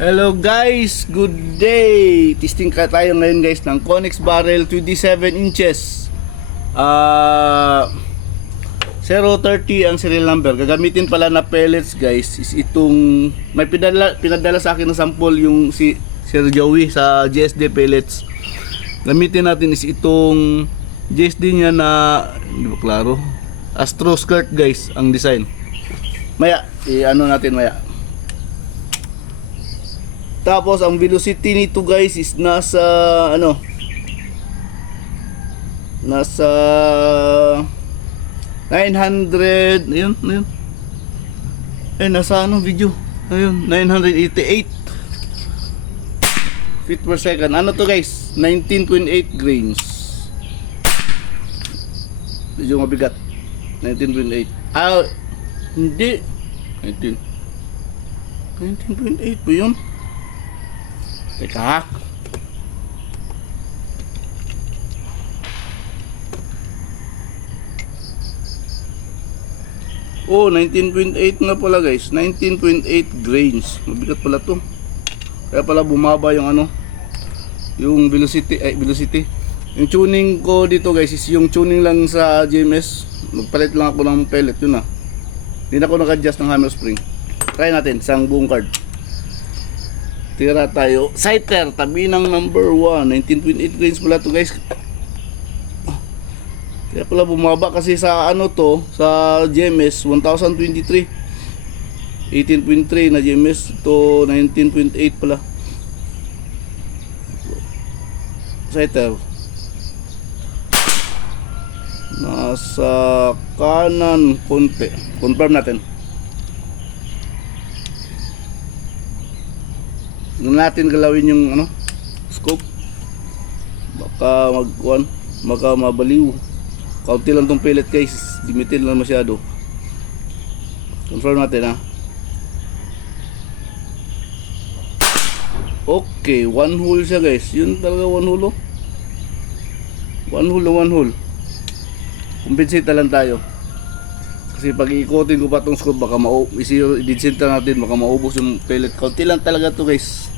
Hello guys, good day. Testing ka tayo ngayon guys ng Connex barrel 27 inches. 030 ang serial number. Gagamitin pala na pellets guys is itong may pinadala sa akin na sample yung si Sir Joey sa GSD pellets. Gamitin natin is itong GSD niya na hindi ba klaro? Astro skirt guys ang design. Maya, ano natin maya. Tapos ang velocity nito guys is nasa nasa 900 ayun. Nasa video? Ayun, 988 feet per second. Ano to guys? 19.8 grains. Medyo mabigat. 19.8. Hindi. 19.8 po yun. Teka. Oh, 19.8 nga pala guys. 19.8 grains. Mabigat pala to. Kaya pala bumaba yung yung velocity. Yung tuning ko dito guys is yung tuning lang sa GMS. Magpalit lang ako ng pellet yun Hindi na ako naka-adjust ng hammer spring. Try natin isang buong card. Tira tayo. Sighter, tabi ng number 1. 19.8 grains pala to guys. Kaya pala bumaba kasi sa sa GMS 1023. 18.3 na GMS to 19.8 pala. Sighter. Nasa kanan konti. Confirm natin. Natin galawin yung scope. Baka baka mabaliw. Kaunti lang tong pellet guys, limited lang masyado. Confirm natin Okay, one hole siya guys. Yun talaga one hole One hole. Compensate lang tayo. Kasi pag iikotin ko pa tong scope baka i-desinta natin, baka maubos yung pellet. Kaunti lang talaga to guys.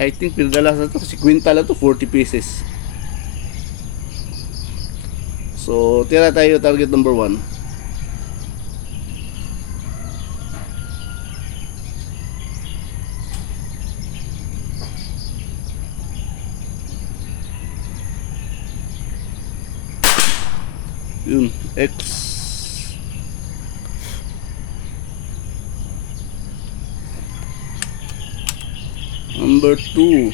I think pinadala sa to kasi quintal to 40 pieces. So tira tayo target number 1. Yun, X number 2.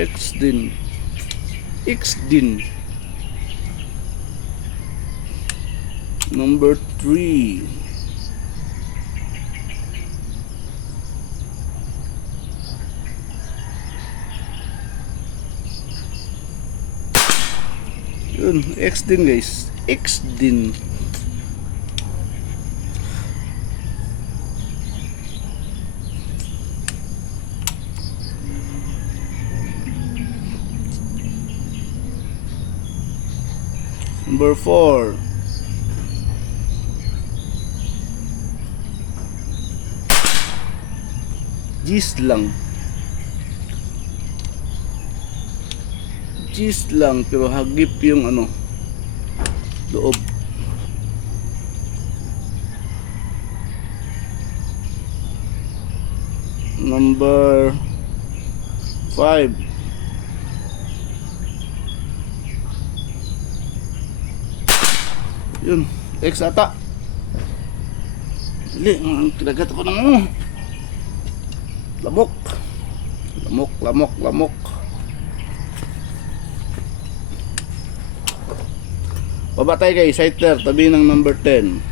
X din number 3. Yun, X din guys. X din. Number 4. Gis lang pero hagip yung loob. Number 5. Yun, X ata. Dali, kinagat ako ng lamok. Baba tayo guys, sighter, tabi ng number 10.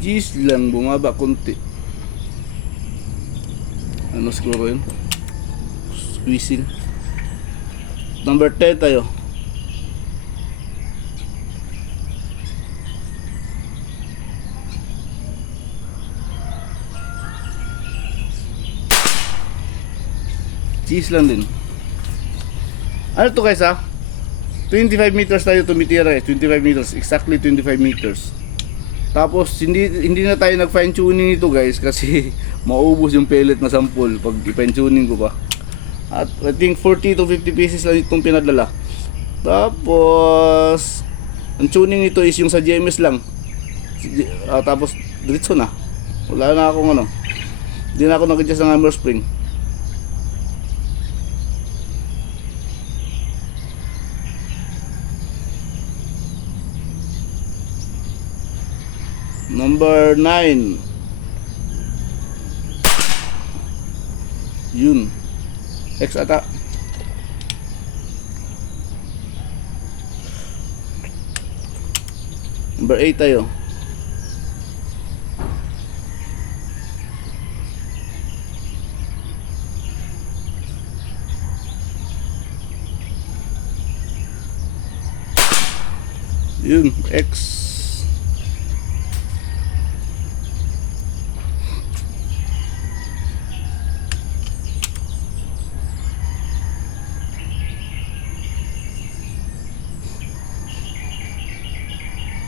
Gis lang, bumaba konti. Ano siguro yun? whistle. Number 10 tayo. Cheese lang din. Ano to guys 25 meters tayo tumitira guys. 25 meters. Exactly 25 meters. Tapos hindi na tayo nag fine tuning ito guys kasi maubos yung pellet na sample pag i-fine tuning ko pa. At I think 40 to 50 pieces lang itong pinadala. Tapos ang tuning nito is yung sa GMS lang. Tapos diretso na. Wala na akong ano. Hindi na ako nag-adjust ng hammer spring. Number 9. Yun. X ata. Number 8 tayo. Yun, X.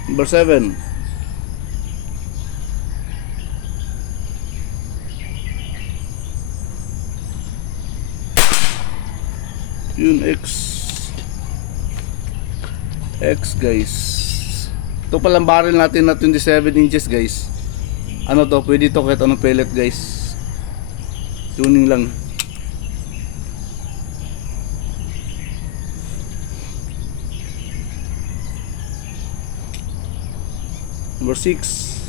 Number 7. Yun, X. X guys. Ito palang barrel natin na 27 inches guys. Ano to, pwede to kahit anong pellet guys. Tuning lang. Number 6.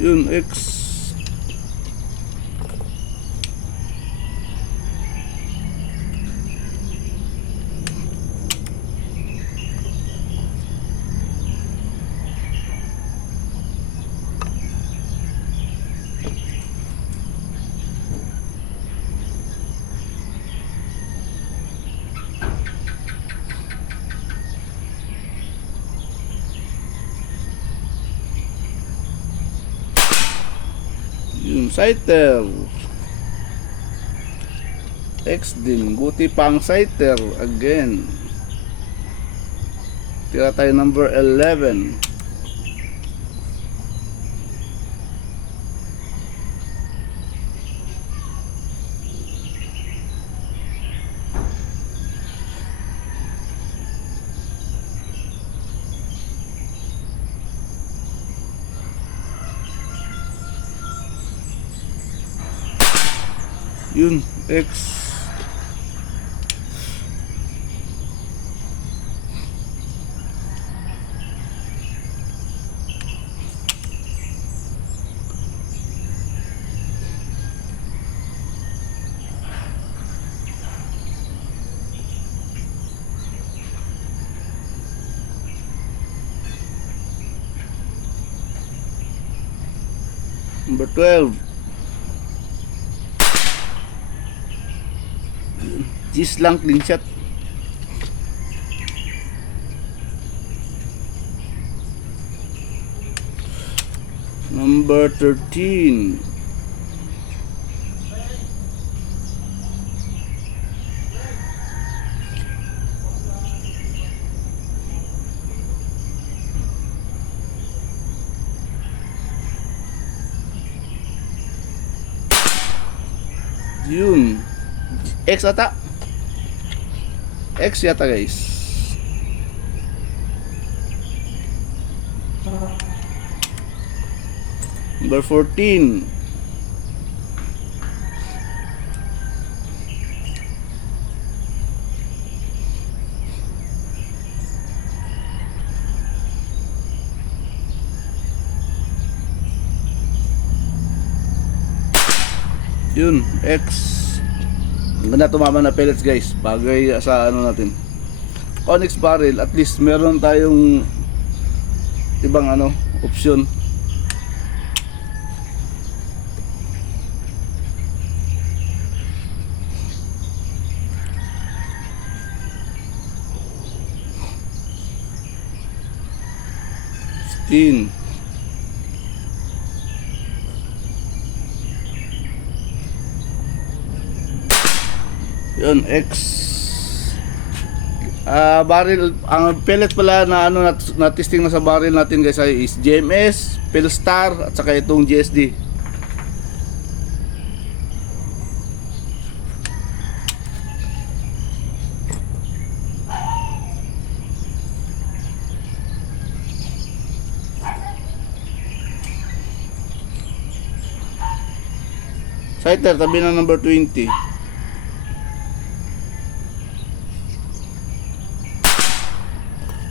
Yun, X. Yun, sighter. X din. Buti pang sighter again. Tira tayo number 11. Yun, X. Number 12. Cheese lang, clean shot. Number 13. Yun. X ata. X yata guys. Number 14. Yun, X. Ang ganda tumama na pellets guys. Bagay sa ano natin, Onyx barrel. At least meron tayong ibang ano, option. Tin. Yun, X. Barrel, ang pellet pala na ano na testing na sa barrel natin guys ay is GMS, Philstar at saka itong GSD. Sighter, tabi ng number 20.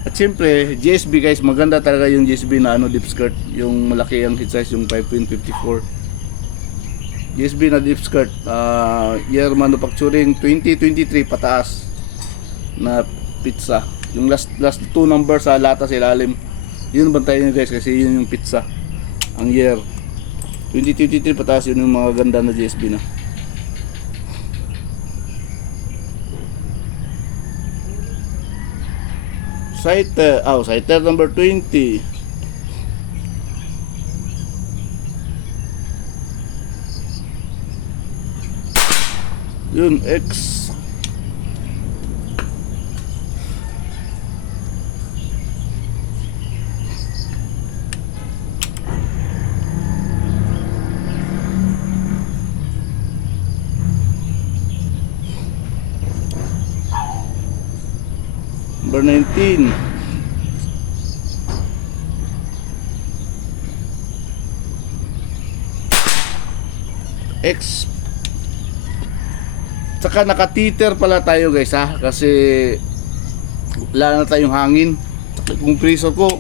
At siyempre, GSB guys, maganda talaga yung GSB na ano, deep skirt. Yung malaki ang hit size, yung 5.54. GSB na deep skirt. Year manufacturing 2023 pataas na pizza. Yung last two numbers sa lata sa ilalim. Yun bantayan nyo guys kasi yun yung pizza. Ang year 2023 pataas, yun yung mga ganda na GSB na. Sighter number 20. Yun, X. Number 19. X. Saka nakatiter pala tayo guys ha, kasi wala na tayong hangin. Compressor ko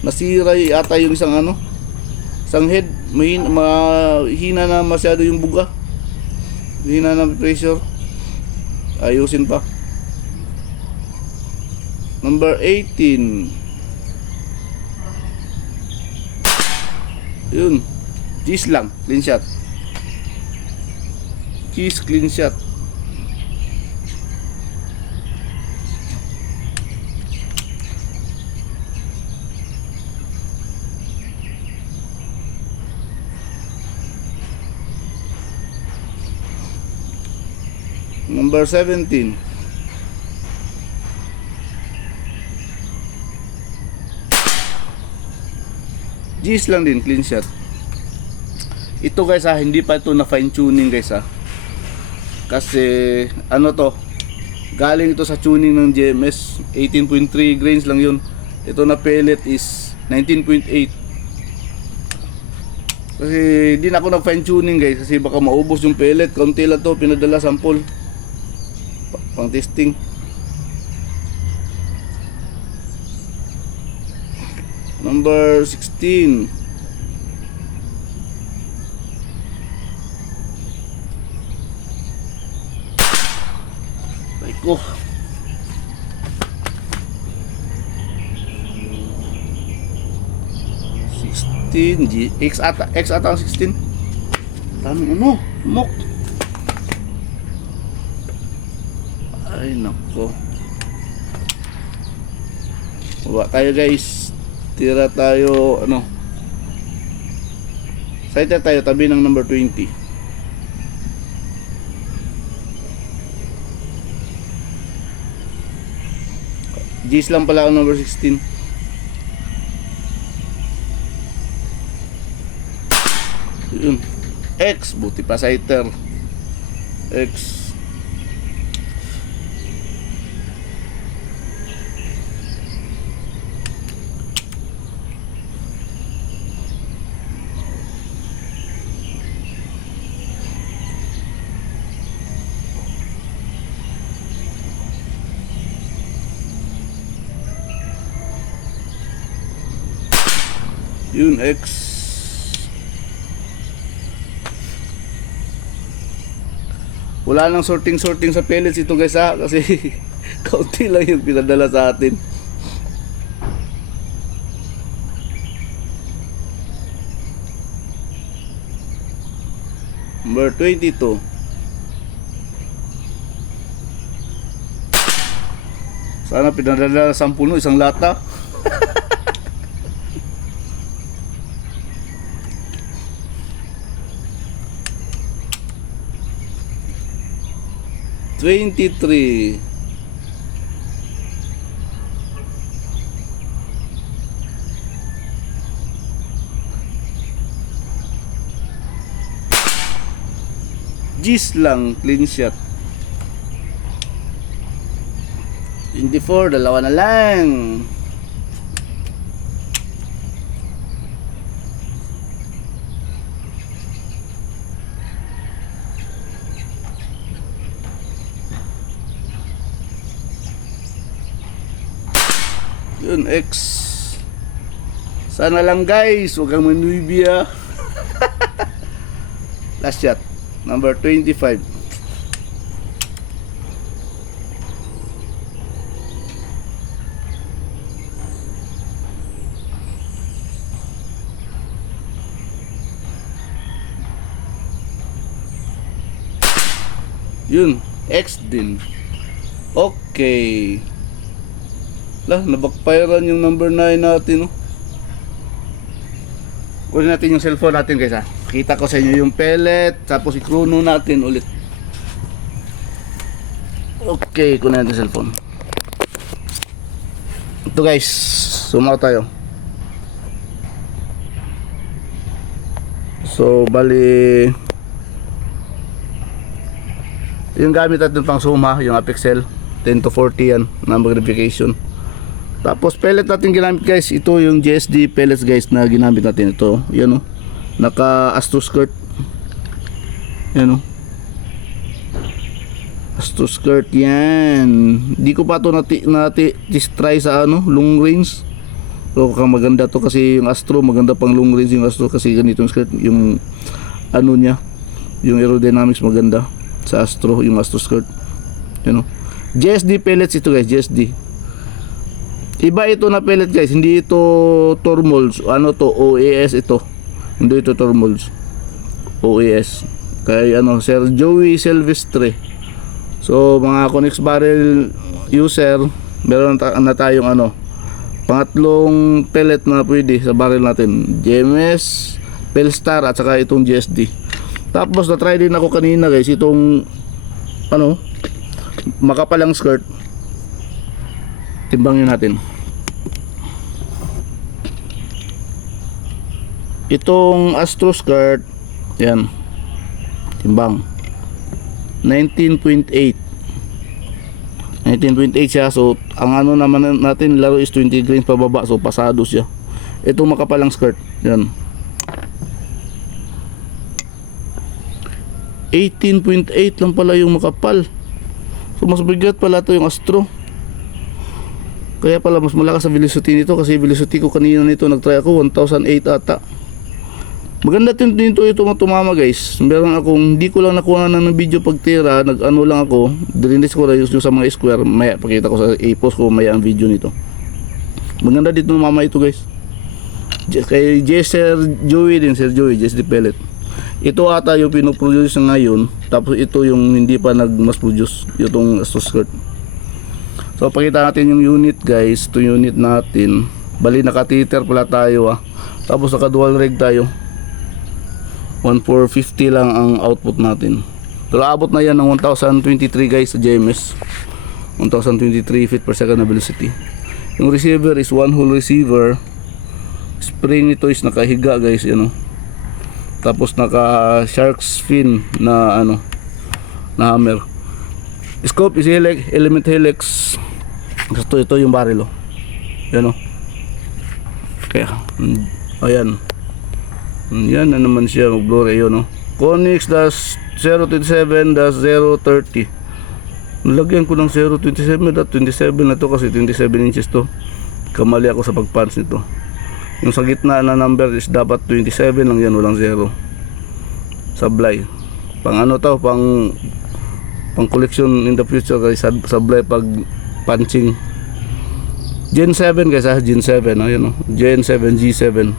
nasira ata yung isang ano, isang head, mahina na masyado yung buga, mahina na pressure, ayusin pa. Number 18. Yun, cheese lang, clean shot. Cheese clean shot. Number 17. G's lang din, clean shot. Ito guys ha, hindi pa ito na fine tuning guys ha. Kasi ano to, galing ito sa tuning ng GMS. 18.3 grains lang yun. Ito na pellet is 19.8. Kasi di na ako na fine tuning guys, kasi baka maubos yung pellet. Kaunti lang to, pinadala sample pang testing. Number 16. Ay ko. X ata ang 16. Daming ano, mok. Ay nako. Baba tayo guys. Tira tayo ano. Sighter tayo tabi ng number 20. G's lang pala ang number 16. Yun. X, buti pa sighter. X. Yun, X. Wala nang sorting sa pellets ito guys ha, kasi kaunti lang yung pinadala sa atin. Number 22. Sana pinadala 10 no, isang lata. $23. Gis lang, clean shot. 24, dalawa na lang. Yun, X. Sana lang guys, huwag kang manubia. Last shot, number 25. Yun, X din. Okay. Lah, nabakpairan yung number 9 natin, no? Kunin natin yung cellphone natin guys, ha. Kita ko sa inyo yung pellet, tapos i-chrono natin ulit. Okay, kunin natin yung cellphone. Ito guys, sumaw tayo. So, bali yung gamit natin pang suma, yung Apexel 10 to 40 yan, na magnification. Tapos pellet natin ginamit guys, ito yung GSD pellets guys na ginamit natin. Ito, yan o, naka Astro skirt. Yan o, Astro skirt yan. Di ko pa ito try sa ano, long range. So maganda to kasi yung Astro, maganda pang long range yung Astro kasi ganito yung skirt, yung ano niya, yung aerodynamics maganda sa Astro, yung Astro skirt. Yan o, GSD pellets ito guys, GSD. Iba ito na pellet guys, hindi ito Tormolds, ano to, OAS ito. Hindi ito Tormolds, OAS. Kay ano, Sir Joey Silvestre. So mga Connex barrel user, meron na tayong ano, pangatlong pellet na pwede sa barrel natin, GMS, Pelstar at saka itong GSD. Tapos na try din ako kanina guys, itong ano, makapalang skirt. Timbangin natin. Itong Astro skirt, yan, timbang 19.8 siya. So ang ano naman natin laro is 20 grains pababa, so pasado siya. Itong makapalang skirt, yan 18.8 lang pala yung makapal. So mas bigat pala to yung Astro. Kaya pala mas malakas sa velocity nito, kasi velocity ko kanina nito nagtry ako 1008 ata. Maganda din ito tumama guys. Meron akong, hindi ko lang nakuha ng video pagtira, nag-ano lang ako, dilinis ko lang yung sa mga square. Maya pakita ko sa i-post ko maya ang video nito. Maganda dito tumama ito guys. Kay Sir Joey din, Sir Joey, just the pellet. Ito ata yung pinoproduce ngayon, tapos ito yung hindi pa nag-mass produce, itong Astro skirt. So pakita natin yung unit guys, ito unit natin. Bali naka-tether pala tayo tapos naka dual reg tayo. 1450 lang ang output natin. So abot na yan ng 1023 guys sa GMS. 1023 feet per second na velocity. Yung receiver is one hole receiver. Spring nito is nakahiga guys, ano. Tapos naka shark's fin na ano, na hammer. Scope is helix, element helix. Ito yung barrel yan kaya ayan, yan na naman siya, mag-blur yun Connex -027-030. Nalagyan ko ng 027 na to kasi 27 inches to. Kamali ako sa pag-punch nito. Yung sa gitna na number is dapat 27 lang yan, walang 0. Sablay. Pang ano to, pang collection in the future guys, sablay pag punching. Gen 7 guys Gen 7 Gen 7 G7.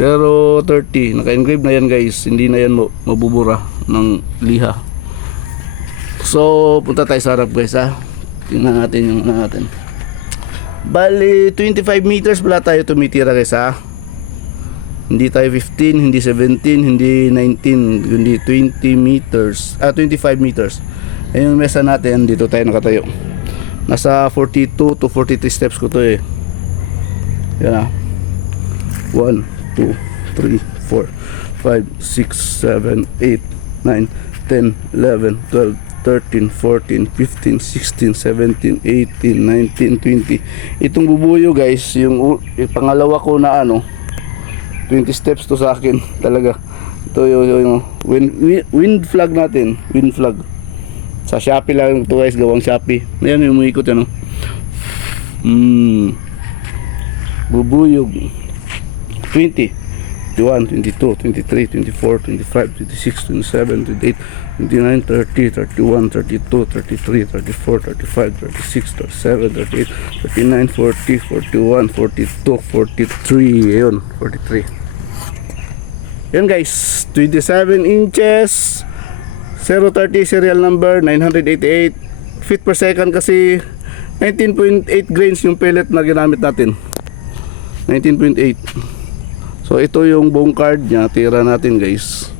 030. Naka-engrave na yan guys. Hindi na yan mabubura ng liha. So, punta tayo sa harap guys ha. Tingnan natin yung natin. Bali, 25 meters pala tayo tumitira guys ha. Hindi tayo 15, hindi 17, hindi 19, hindi 20 meters. 25 meters. Ayun yung mesa natin, dito tayo nakatayo. Nasa 42 to 43 steps ko to eh. Yan ha. 1, 2, 3, 4, 5, 6, 7, 8, 9, 10, 11, 12, 13, 14, 15, 16, 17, 18, 19, 20. Itong bubuyo guys, yung pangalawa ko na ano, 20 steps to sa akin talaga. Ito yung wind flag natin, wind flag. Sa Shopee lang ito guys, gawang Shopee. Ayan yung umuikot yan, no? Bubuyog. 20, 21, 22, 23, 24, 25, 26, 27, 28, 29, 30, 31, 32, 33, 34, 35, 36, 37, 38, 39, 40, 41, 42, 43. Ayun, 43. Yan guys, 27 inches, 030 serial number, 988 feet per second kasi 19.8 grains yung pellet na ginamit natin. 19.8. So ito yung buong card niya, tira natin guys.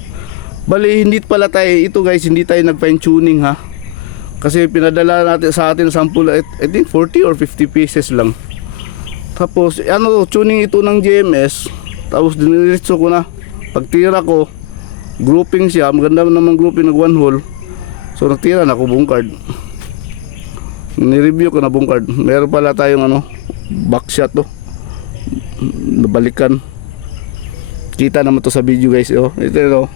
Bali hindi pala tayo, ito guys, hindi tayo nag fine tuning ha. Kasi pinadala natin sa atin sample, I think 40 or 50 pieces lang. Tapos ano, tuning ito ng GMS. Tapos diniritso ko na. Pagtira ko, grouping siya, maganda naman grouping, nag one hole. So nagtira na ako buong card. Ni-review ko na buong card. Meron pala tayong ano, back shot to. Nabalikan. Kita naman to sa video guys, oh. Ito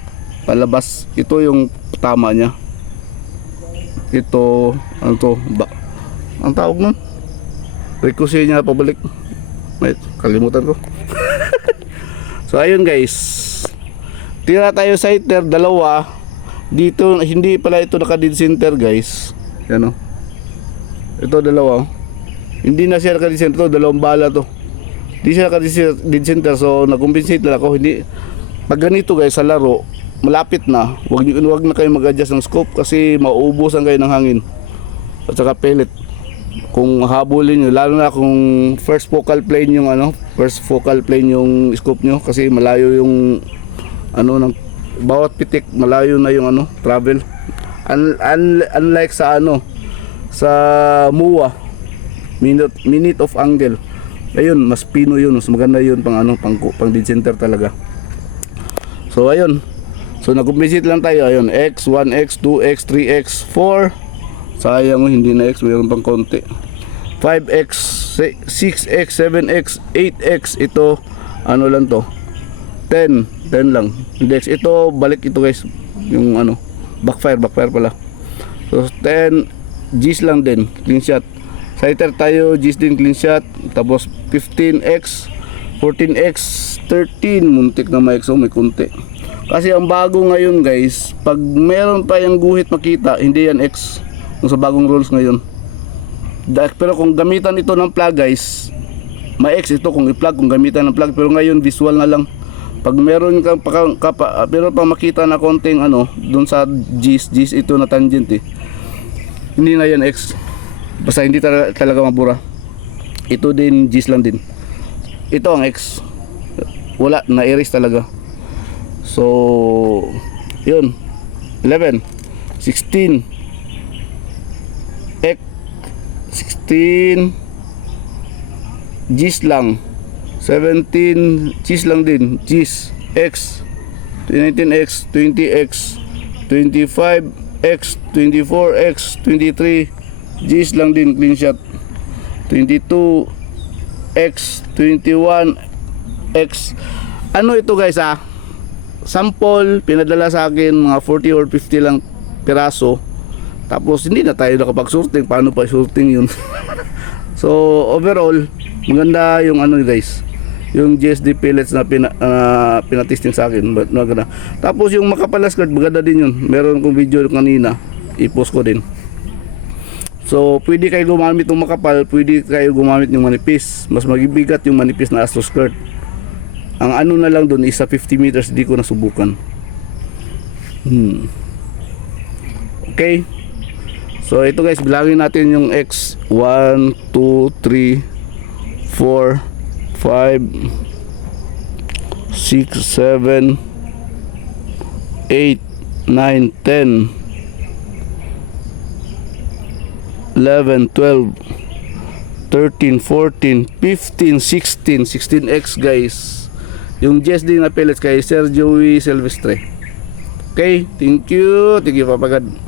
palabas. Ito yung tama niya. Ito, ano to, ang tawag nun? Ricochet niya pabalik. Wait, kalimutan ko. So ayun guys. Tira tayo sa hitter, dalawa. Dito, hindi pala ito naka-dead center guys. Yan o. Ito dalawa. Hindi na siya naka-dead center. Ito, dalawang bala to. Hindi siya naka-dead center. So, nag-compensate na ako. Hindi. Pag ganito guys, sa laro, malapit na. Wag na kayo mag-adjust ng scope kasi mauubusan kayo ng hangin. At saka pellet. Kung habulin nyo, lalo na kung first focal plane yung yung scope nyo kasi malayo yung ano ng bawat pitik, malayo na yung ano travel. Unlike sa ano sa MUA, minute of angle, ayun mas pino yun, mas maganda yun pang ano pang dead center talaga. So ayun, so nag-visit lang tayo. Ayun, X, 1X, 2X, 3X, 4. Sayang hindi na X, mayroon pang konti. 5X, 6X, 7X, 8X. Ito ano lang to, 10 lang. Index ito, balik ito guys, yung ano backfire pala. So 10 G's lang din, clean shot. Sighter tayo, G's din, clean shot. Tapos 15X, 14X, 13, muntik na ma-X, may kunti. Kasi ang bago ngayon guys, pag meron pa yung guhit makita, hindi yan X kung sa bagong rules ngayon. Pero kung gamitan ito ng plug guys, ma-X ito kung i-plug, kung gamitan ng plug. Pero ngayon visual na lang. Pag meron kang pero pang makita na konting ano doon sa G's ito na tangent eh, hindi na yan X. Basta hindi talaga mabura. Ito din G's lang din. Ito ang X. Wala, na-erase talaga. So yun, 11, 16 X, 16 G's lang, 17 G's lang din, G's, X, 19X, 20X, 25X, 24X, 23 G's lang din, clean shot, 22X, 21X. Ano ito guys sample, pinadala sa akin mga 40 or 50 lang piraso. Tapos hindi na tayo nakapag-sorting. Paano pa sorting yun? So overall, maganda yung ano guys, yung GSD pellets na pinatesting sa akin. Maganda. Tapos yung makapalas card, maganda din yun. Meron kong video kanina, i-post ko din. So pwede kayo gumamit ng makapal, pwede kayo gumamit ng manipis. Mas magibigat yung manipis na Astro skirt. Ang ano na lang doon is sa 50 meters, di ko nasubukan. Okay. So ito guys, bilangin natin yung X. 1, 2, 3, 4, 5, 6, 7, 8, 9, 10, 11, 12, 13, 14, 15, 16, 16X guys. Yung JSD na pellets kay Sir Joey Silvestre. Okay, thank you Papagad.